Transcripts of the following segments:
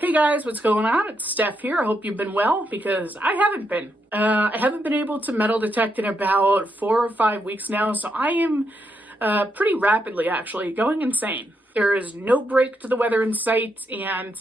Hey guys, what's going on? It's Stef here. I hope you've been well, because I haven't been. I haven't been able to metal detect in about 4 or 5 weeks now, so I am pretty rapidly actually going insane. There is no break to the weather in sight, and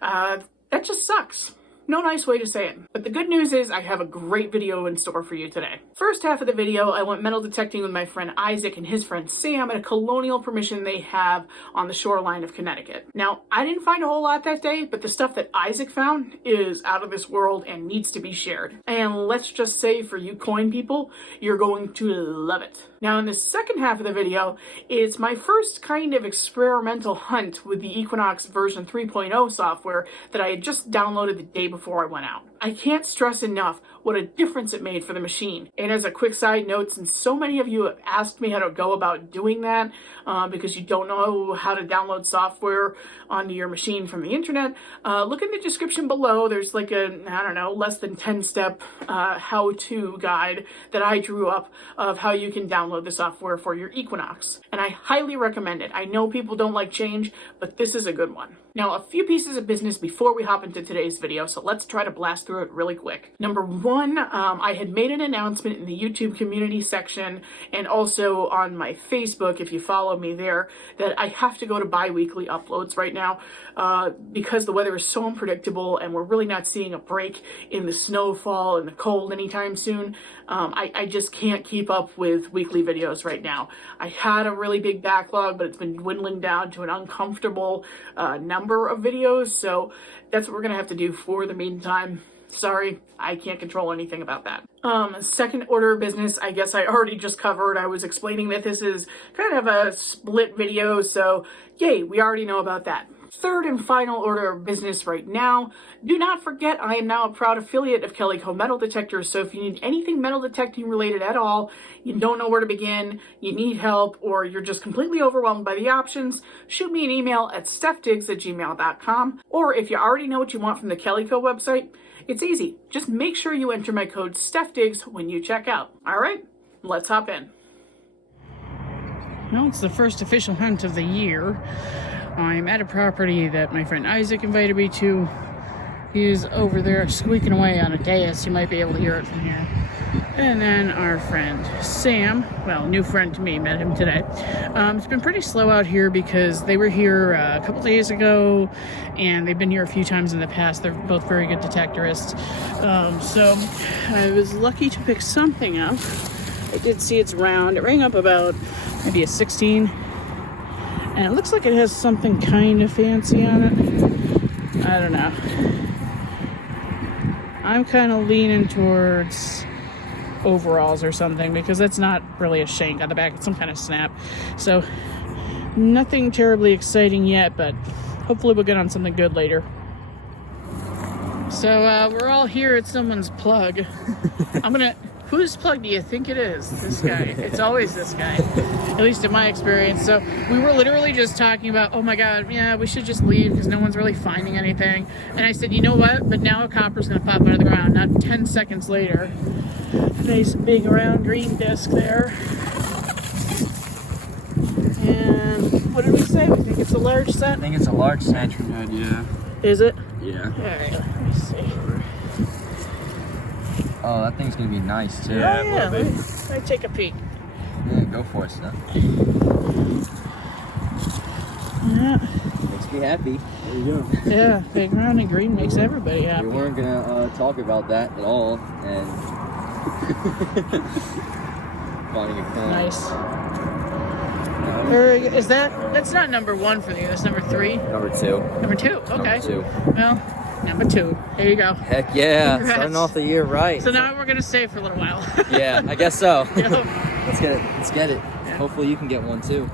that just sucks. No nice way to say it. But the good news is I have a great video in store for you today. First half of the video, I went metal detecting with my friend Isaac and his friend Sam at a colonial permission they have on the shoreline of Connecticut. Now, I didn't find a whole lot that day, but the stuff that Isaac found is out of this world and needs to be shared. And let's just say for you coin people, you're going to love it. Now, in the second half of the video, it's my first kind of experimental hunt with the Equinox version 3.0 software that I had just downloaded the day before I went out. I can't stress enough what a difference it made for the machine. And as a quick side note, since so many of you have asked me how to go about doing that because you don't know how to download software onto your machine from the internet, look in the description below. There's like a, I don't know, less than 10-step how-to guide that I drew up of how you can download the software for your Equinox. And I highly recommend it. I know people don't like change, but this is a good one. Now, a few pieces of business before we hop into today's video, so let's try to blast through it really quick. Number one, I had made an announcement in the YouTube community section and also on my Facebook, if you follow me there, that I have to go to bi-weekly uploads right now because the weather is so unpredictable and we're really not seeing a break in the snowfall and the cold anytime soon. I just can't keep up with weekly videos right now. I had a really big backlog, but it's been dwindling down to an uncomfortable number of videos, so that's what we're gonna have to do for the meantime. Sorry, I can't control anything about that. Second order of business, I guess I already just covered. I was explaining that this is kind of a split video, so yay, we already know about that. Third and final order of business right now, do not forget I am now a proud affiliate of KELLYCO metal detectors, so if you need anything metal detecting related at all, you don't know where to begin, you need help, or you're just completely overwhelmed by the options, shoot me an email at stefdigs@gmail.com, or if you already know what you want from the KELLYCO website, it's easy. Just make sure you enter my code STEFDIGS when you check out. All right, let's hop in. Well, it's the first official hunt of the year. I'm at a property that my friend Isaac invited me to. He's over there squeaking away on a Deus. You might be able to hear it from here. And then our friend Sam, well, new friend to me, met him today. It's been pretty slow out here because they were here a couple days ago and they've been here a few times in the past. They're both very good detectorists. So I was lucky to pick something up. I did see it's round. It rang up about maybe a 16. And it looks like it has something kind of fancy on it. I don't know. I'm kind of leaning towards overalls or something because that's not really a shank on the back. It's some kind of snap. So nothing terribly exciting yet, but hopefully we'll get on something good later. So we're all here at someone's plug. Whose plug do you think it is? This guy. It's always this guy, at least in my experience. So we were literally just talking about, oh my God, yeah, we should just leave because no one's really finding anything. And I said, you know what? But now a copper's gonna pop out of the ground. Not 10 seconds later. Nice big round green disc there. And what did we say? We think it's a large set? I think it's a large century head, yeah. Is it? Yeah. All right, let me see. Oh, that thing's gonna be nice too. Yeah, yeah. Let me take a peek. Yeah, go for it, Steph. Yeah. Makes me happy. There you go. Yeah, big round and green makes everybody happy. We weren't gonna talk about that at all, and finding a coin. Nice. Is that's not number one for you? That's number 3. Number 2. Number 2. Okay. Number 2. Well, number 2. There you go. Heck yeah! Congrats. Starting off the year right. So now we're gonna stay for a little while. Yeah, I guess so. Yep. Let's get it. Let's get it. Yeah. Hopefully you can get one too.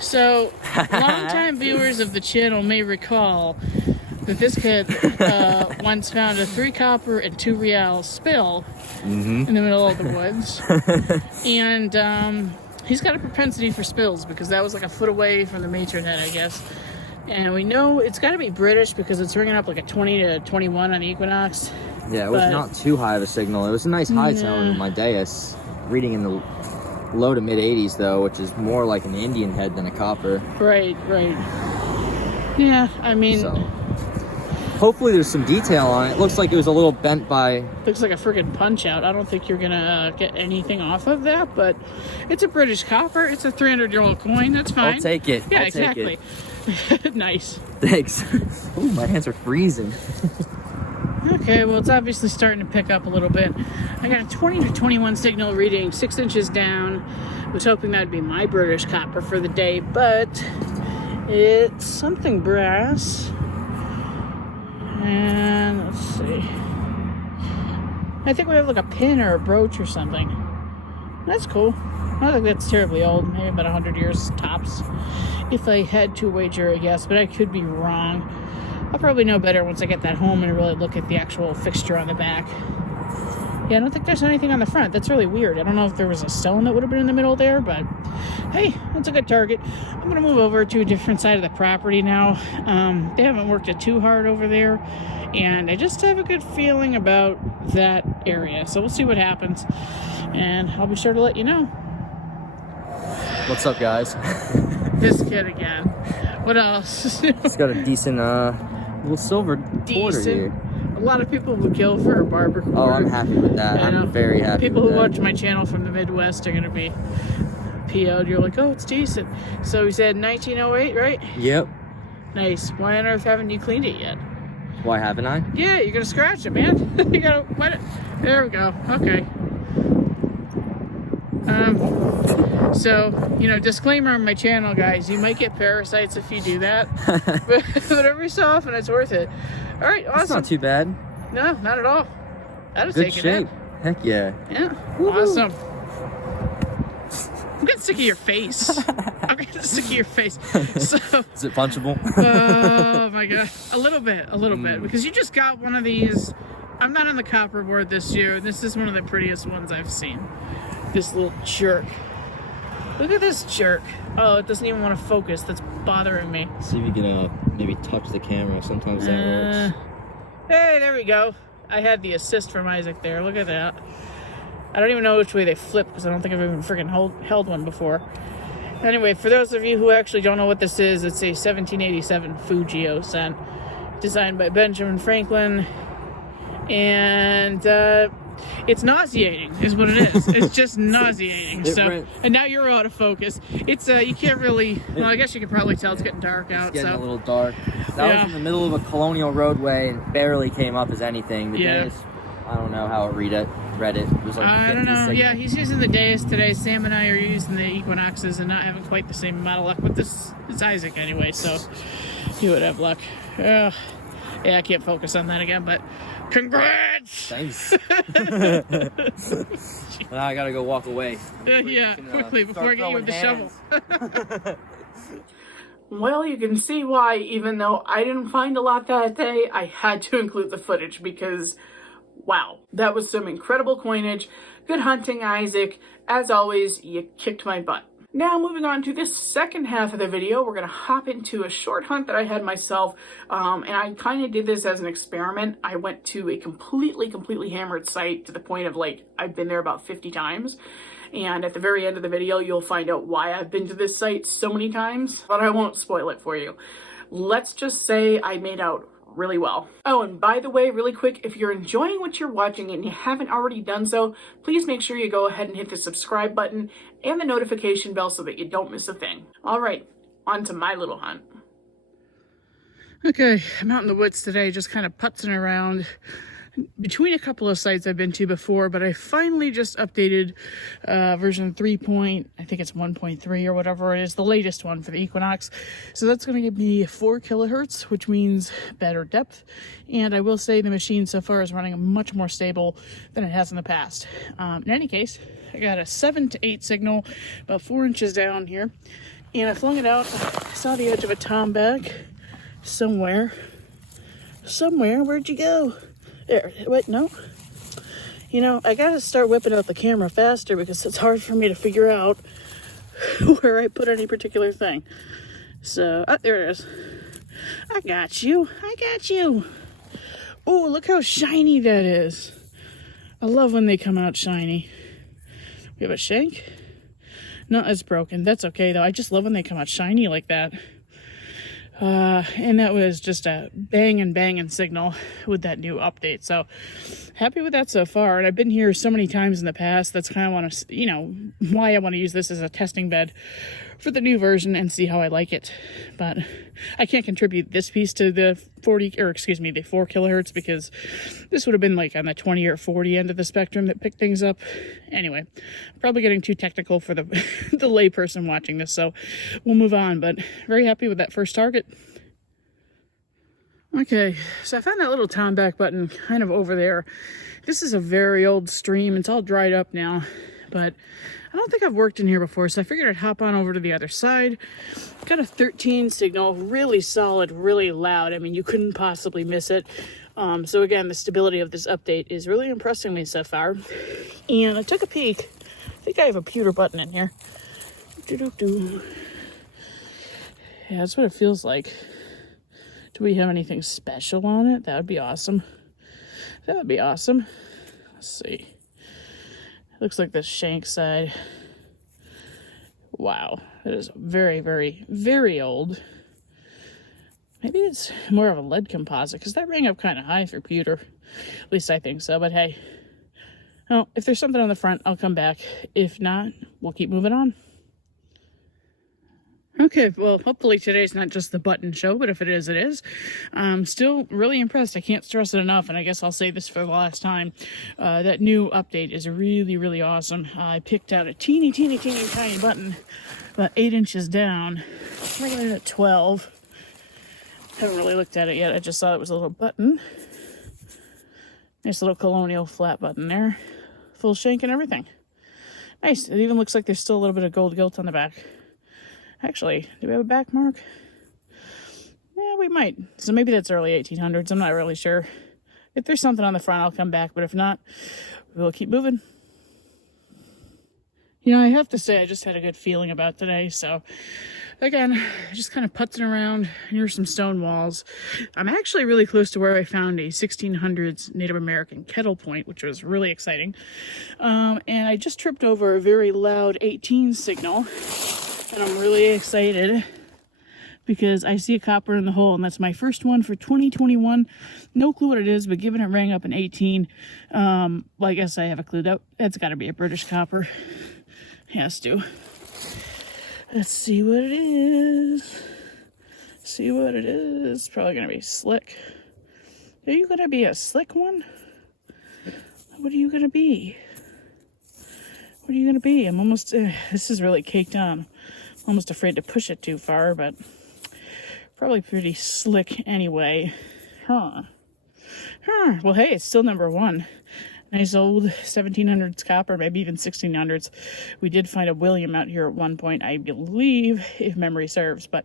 So, longtime viewers of the channel may recall that this kid once found a 3 copper and 2 real spill in the middle of the woods, and he's got a propensity for spills because that was like a foot away from the matron head, I guess. And we know it's got to be British because it's ringing up like a 20 to 21 on the Equinox. Yeah, it was not too high of a signal. It was a nice high tone in my Deus, reading in the low to mid 80s though, which is more like an Indian head than a copper. Right, right. Yeah, I mean, So. hopefully there's some detail on it. It looks like it was a little bent by... Looks like a friggin' punch out. I don't think you're gonna get anything off of that, but it's a British copper. It's a 300-year-old coin. That's fine. I'll take it. Yeah, I'll exactly. Take it. Nice. Thanks. Ooh, my hands are freezing. Okay, well, it's obviously starting to pick up a little bit. I got a 20 to 21 signal reading, 6 inches down. Was hoping that'd be my British copper for the day, but it's something brass. And let's see. I think we have like a pin or a brooch or something. That's cool. I don't think that's terribly old. Maybe about 100 years tops. If I had to wager a guess, but I could be wrong. I'll probably know better once I get that home and really look at the actual fixture on the back. Yeah, I don't think there's anything on the front. That's really weird. I don't know if there was a stone that would have been in the middle there, but hey, that's a good target. I'm going to move over to a different side of the property now. They haven't worked it too hard over there, and I just have a good feeling about that area. So we'll see what happens, and I'll be sure to let you know. What's up, guys? This kid again. What else? It's got a decent little silver quarter here. A lot of people would kill for a barber quarter. Oh, I'm happy with that. I'm very happy People with who that. watch my channel from the Midwest are going to be PO'd. You're like, oh, it's decent. So he said 1908, right? Yep. Nice. Why on earth haven't you cleaned it yet? Why haven't I? Yeah, you're going to scratch it, man. You got to wet it. There we go. Okay. So, you know, disclaimer on my channel, guys, you might get parasites if you do that. But every so often, it's worth it. All right, awesome. It's not too bad. No, not at all. That'll Good take it shape. Heck yeah. Yeah. Awesome. I'm getting sick of your face. I'm getting sick of your face. So, is it punchable? oh my god. A little bit. Because you just got one of these. I'm not on the copper board this year. This is one of the prettiest ones I've seen. This little jerk. Look at this jerk. Oh, it doesn't even want to focus. That's bothering me. See if you can maybe touch the camera. Sometimes that works. Hey, there we go. I had the assist from Isaac there. Look at that. I don't even know which way they flip because I don't think I've even freaking held one before. Anyway, for those of you who actually don't know what this is, it's a 1787 Fujio cent designed by Benjamin Franklin. And it's nauseating is what it is. It's just nauseating. So, and now you're out of focus. It's you can't really, well, I guess you can probably tell it's getting dark out. It's getting a little dark. That was in the middle of a colonial roadway and barely came up as anything. The Deus, I don't know how it read it. It was like I don't know. Yeah, he's using the Deus today. Sam and I are using the Equinoxes and not having quite the same amount of luck. But this is Isaac anyway, so he would have luck. Yeah, I can't focus on that again, but congrats! Thanks. Now I gotta go walk away. Yeah, quickly before I get you with the shovel. Well, you can see why, even though I didn't find a lot that day, I had to include the footage because, wow, that was some incredible coinage. Good hunting, Isaac. As always, you kicked my butt. Now, moving on to this second half of the video, we're going to hop into a short hunt that I had myself, and I kind of did this as an experiment. I went to a completely hammered site to the point of, like, I've been there about 50 times. And at the very end of the video, you'll find out why I've been to this site so many times, but I won't spoil it for you. Let's just say I made out really well. Oh, and by the way, really quick, if you're enjoying what you're watching and you haven't already done so, please make sure you go ahead and hit the subscribe button and the notification bell so that you don't miss a thing. All right, on to my little hunt. Okay, I'm out in the woods today, just kind of putzing around between a couple of sites I've been to before, but I finally just updated version 3. I think it's 1.3 or whatever it is, the latest one for the Equinox. So that's going to give me 4 kilohertz, which means better depth. And I will say the machine so far is running much more stable than it has in the past. In any case, I got a 7 to 8 signal, about 4 inches down here. And I flung it out. I saw the edge of a tomback somewhere. Where'd you go? There, wait, no. You know, I gotta start whipping out the camera faster because it's hard for me to figure out where I put any particular thing. So, there it is. I got you. Oh, look how shiny that is. I love when they come out shiny. We have a shank. No, it's broken. That's okay, though. I just love when they come out shiny like that. And that was just a banging signal with that new update. So happy with that so far. And I've been here so many times in the past. That's kind of want to, you know, why I want to use this as a testing bed for the new version and see how I like it. But I can't contribute this piece to the the 4 kilohertz, because this would have been like on the 20 or 40 end of the spectrum that picked things up. Anyway, probably getting too technical for the the layperson watching this, so we'll move on. But very happy with that first target. Okay, so I found that little town back button kind of over there. This is a very old stream. It's all dried up now, but I don't think I've worked in here before, so I figured I'd hop on over to the other side. Got a 13 signal, really solid, really loud. I mean, you couldn't possibly miss it. So again, the stability of this update is really impressing me so far. And I took a peek. I think I have a pewter button in here. Yeah, that's what it feels like. Do we have anything special on it? That would be awesome. That would be awesome. Let's see. Looks like the shank side. Wow, that is very, very, very old. Maybe it's more of a lead composite, because that rang up kind of high for pewter. At least I think so, but hey. Oh, if there's something on the front, I'll come back. If not, we'll keep moving on. Okay, well, hopefully today's not just the button show, but if it is, it is. Still really impressed. I can't stress it enough, and I guess I'll say this for the last time. That new update is really, really awesome. I picked out a teeny tiny button, about 8 inches down, right at 12. Haven't really looked at it yet. I just saw it was a little button. Nice little colonial flat button there. Full shank and everything. Nice. It even looks like there's still a little bit of gold gilt on the back. Actually, do we have a back mark? Yeah, we might. So maybe that's early 1800s. I'm not really sure. If there's something on the front, I'll come back. But if not, we'll keep moving. You know, I have to say, I just had a good feeling about today. So, again, just kind of putzing around near some stone walls. I'm actually really close to where I found a 1600s Native American kettle point, which was really exciting. And I just tripped over a very loud 18 signal. And I'm really excited because I see a copper in the hole, and that's my first one for 2021. No clue what it is, but given it rang up in 18, well, I guess I have a clue. That's got to be a British copper. Has to. Let's see what it is. See what it is. Probably going to be slick. Are you going to be a slick one? What are you going to be? What are you going to be? I'm almost... this is really caked on. Almost afraid to push it too far, but probably pretty slick anyway. Well, hey, it's still number one. Nice old 1700s copper, maybe even 1600s. We did find a William out here at one point, I believe, if memory serves, but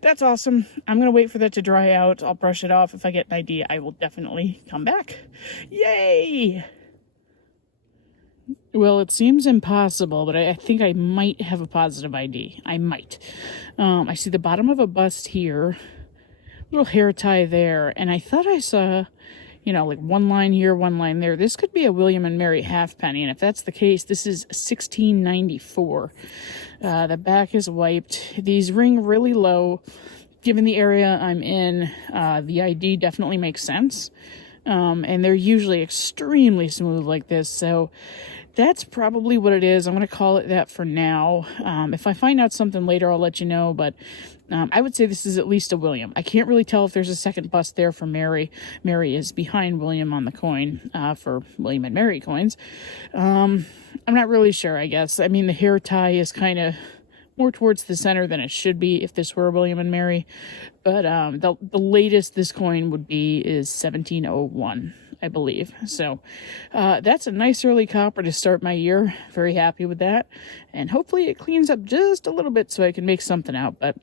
that's awesome. I'm going to wait for that to dry out. I'll brush it off. If I get an idea, I will definitely come back. Yay! Well, it seems impossible, but I think I might have a positive ID. I might. I see the bottom of a bust here, little hair tie there, and I thought I saw, you know, like one line here, one line there. This could be a William and Mary halfpenny, and if that's the case, this is 1694. The back is wiped. These ring really low. Given the area I'm in, the ID definitely makes sense. And they're usually extremely smooth like this, so that's probably what it is. I'm going to call it that for now. If I find out something later, I'll let you know, but I would say this is at least a William. I can't really tell if there's a second bust there for Mary. Mary is behind William on the coin for William and Mary coins. I'm not really sure, I guess. I mean, the hair tie is kind of more towards the center than it should be if this were William and Mary. But the latest this coin would be is 1701, I believe. So that's a nice early copper to start my year. Very happy with that. And hopefully it cleans up just a little bit so I can make something out. But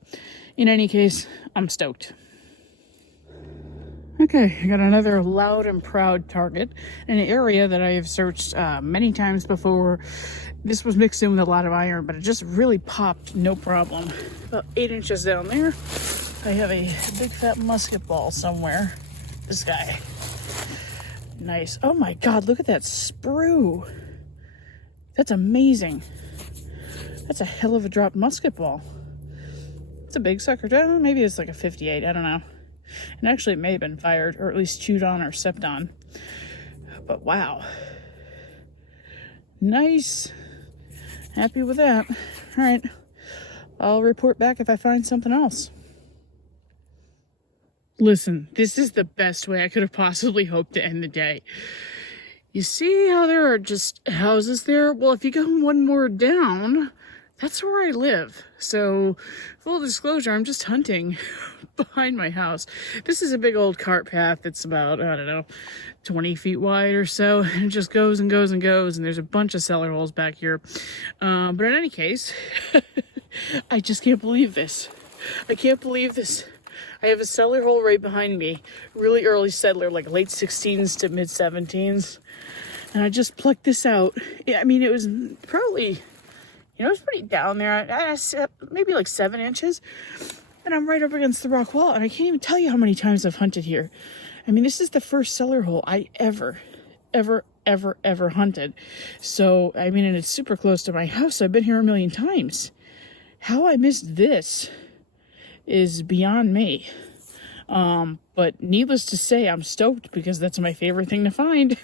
in any case, I'm stoked. Okay, I got another loud and proud target in an area that I have searched many times before. This was mixed in with a lot of iron, but it just really popped, no problem. About 8 inches down there, I have a big fat musket ball somewhere. This guy. Nice. Oh my God, look at that sprue. That's amazing. That's a hell of a dropped musket ball. It's a big sucker. Maybe it's like a 58. I don't know. And actually, it may have been fired, or at least chewed on or stepped on. But wow. Nice. Happy with that. All right. I'll report back if I find something else. Listen, this is the best way I could have possibly hoped to end the day. You see how there are just houses there? Well, if you go one more down, that's where I live. So, full disclosure, I'm just hunting behind my house. This is a big old cart path that's about, I don't know, 20 feet wide or so. And it just goes and goes and goes. And there's a bunch of cellar holes back here. But in any case, I just can't believe this. I can't believe this. I have a cellar hole right behind me. Really early settler, like late 16s to mid 17s. And I just plucked this out. I mean, it was probably, it was pretty down there. Maybe like 7 inches. And I'm right up against the rock wall. And I can't even tell you how many times I've hunted here. I mean, this is the first cellar hole I ever hunted. So, I mean, and it's super close to my house. I've been here a million times. How I missed this is beyond me. But needless to say, I'm stoked because that's my favorite thing to find.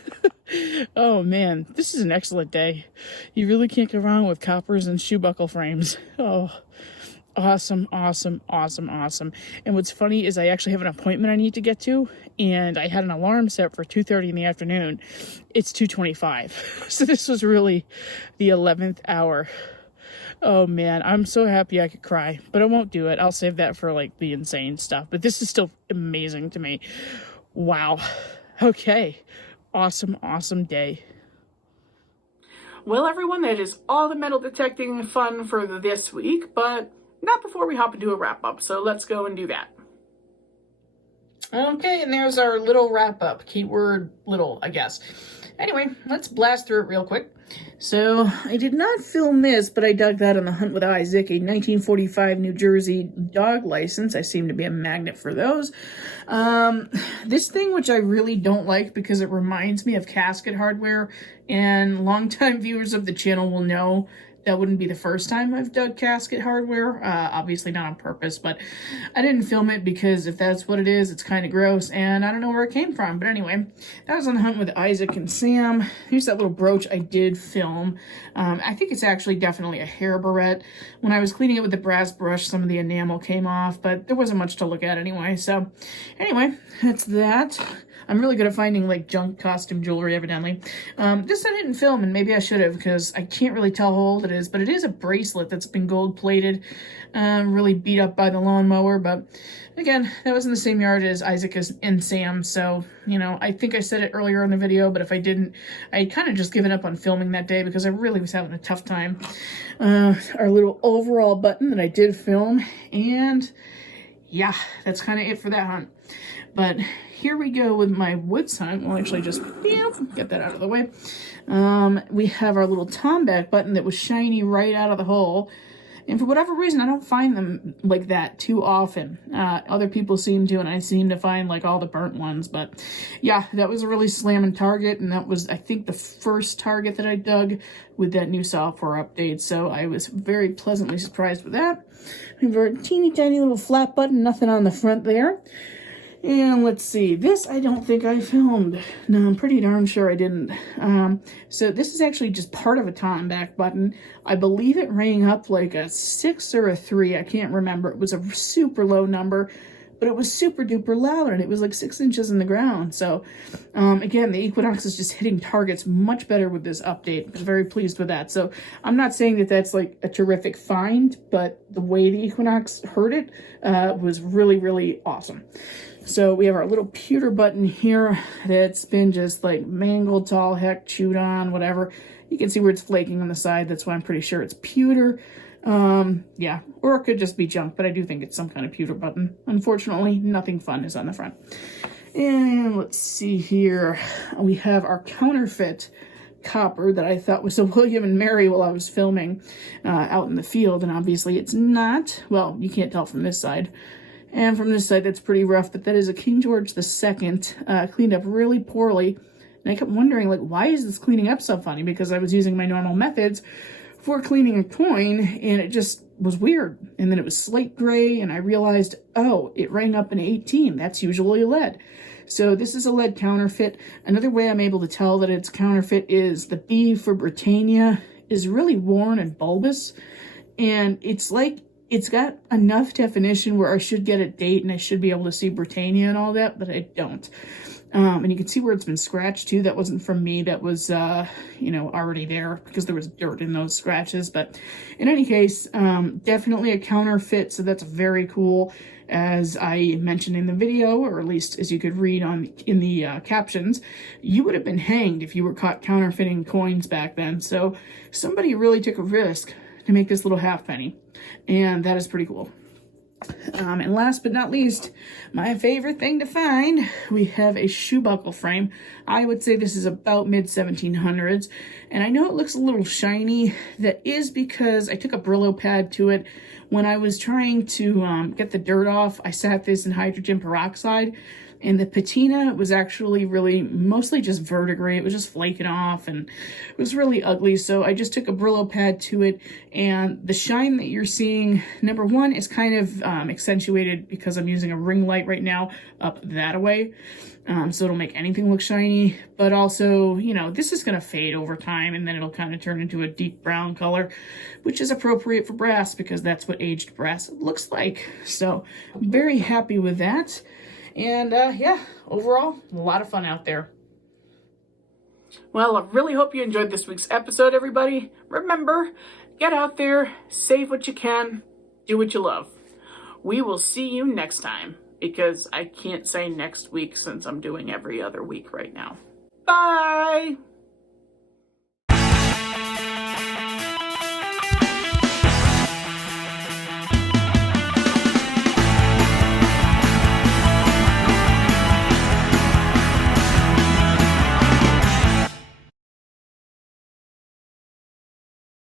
Oh man, this is an excellent day. You really can't go wrong with coppers and shoe buckle frames. Oh, awesome, awesome, awesome, awesome. And what's funny is I actually have an appointment I need to get to, and I had an alarm set for 2:30 in the afternoon. It's 2:25. So this was really the 11th hour. Oh man, I'm so happy I could cry, but I won't do it. I'll save that for like the insane stuff. But this is still amazing to me. Wow. Okay. Awesome, awesome day. Well, everyone, that is all the metal detecting fun for this week, but not before we hop into a wrap-up, so let's go and do that. Okay, and there's our little wrap-up. Keyword little, I guess. Anyway, let's blast through it real quick. So, I did not film this, but I dug that on The Hunt with Isaac, a 1945 New Jersey dog license. I seem to be a magnet for those. This thing, which I really don't like because it reminds me of casket hardware, and longtime viewers of the channel will know that wouldn't be the first time I've dug casket hardware. Obviously not on purpose, but I didn't film it because if that's what it is, it's kind of gross, and I don't know where it came from. But anyway, that was On the Hunt with Isaac and Sam. Here's that little brooch I did film. I think it's actually definitely a hair barrette. When I was cleaning it with the brass brush, some of the enamel came off, but there wasn't much to look at anyway. So anyway, that's that. I'm really good at finding like junk costume jewelry evidently. This I didn't film, and maybe I should have because I can't really tell how old it is, but it is a bracelet that's been gold plated, really beat up by the lawnmower. But again, that was in the same yard as Isaac and Sam, so I think I said it earlier in the video, but if I didn't, I kind of just given up on filming that day because I really was having a tough time. Our little overall button that I did film, and yeah, that's kind of it for that hunt. But here we go with my woods hunt. We'll actually just get that out of the way. We have our little tomback button that was shiny right out of the hole. And for whatever reason, I don't find them like that too often. Other people seem to, and I seem to find like all the burnt ones. But yeah, that was a really slamming target. And that was, I think, the first target that I dug with that new software update. So I was very pleasantly surprised with that. We have our teeny tiny little flat button, nothing on the front there. And let's see, this I don't think I filmed. No, I'm pretty darn sure I didn't. So this is actually just part of a tomback button. I believe it rang up like a 6 or a 3. I can't remember. It was a super low number, but it was super duper loud, and it was like 6 inches in the ground. So again, the Equinox is just hitting targets much better with this update. I was very pleased with that. So I'm not saying that that's like a terrific find, but the way the Equinox heard it was really, really awesome. So we have our little pewter button here that's been just like mangled to all heck, chewed on, whatever. You can see where it's flaking on the side. That's why I'm pretty sure it's pewter. Yeah, or it could just be junk, but I do think it's some kind of pewter button. Unfortunately, nothing fun is on the front. And let's see here. We have our counterfeit copper that I thought was a William and Mary while I was filming out in the field, and obviously it's not. Well, you can't tell from this side. And from this side, that's pretty rough, but that is a King George II, cleaned up really poorly. And I kept wondering, like, why is this cleaning up so funny? Because I was using my normal methods for cleaning a coin, and it just was weird. And then it was slate gray, and I realized, oh, it rang up an 18. That's usually a lead. So this is a lead counterfeit. Another way I'm able to tell that it's counterfeit is the B for Britannia is really worn and bulbous, and it's like it's got enough definition where I should get a date and I should be able to see Britannia and all that, but I don't. And you can see where it's been scratched too. That wasn't from me. That was, you know, already there because there was dirt in those scratches. But in any case, definitely a counterfeit. So that's very cool. As I mentioned in the video, or at least as you could read in the captions, you would have been hanged if you were caught counterfeiting coins back then. So somebody really took a risk to make this little halfpenny, and that is pretty cool. And last but not least, my favorite thing to find, we have a shoe buckle frame. I would say this is about mid-1700s, and I know it looks a little shiny. That is because I took a Brillo pad to it. When I was trying to get the dirt off, I sat this in hydrogen peroxide, and the patina was actually really mostly just verdigris. It was just flaking off, and it was really ugly. So I just took a Brillo pad to it, and the shine that you're seeing, number one, is kind of accentuated because I'm using a ring light right now up that way. So it'll make anything look shiny, but also, you know, this is going to fade over time, and then it'll kind of turn into a deep brown color, which is appropriate for brass because that's what aged brass looks like. So I'm very happy with that. And yeah, overall, a lot of fun out there. Well, I really hope you enjoyed this week's episode, everybody. Remember, get out there, save what you can, do what you love. We will see you next time, because I can't say next week since I'm doing every other week right now. Bye!